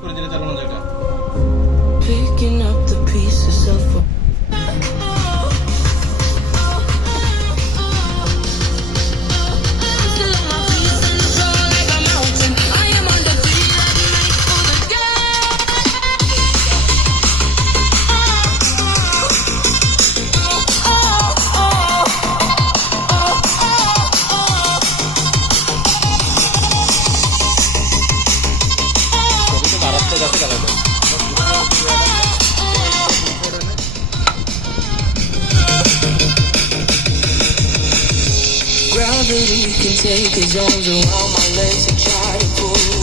করে দিলে চালানো যায় এটা। Picking up the pieces of a gravity can take its arms around my legs and try to pull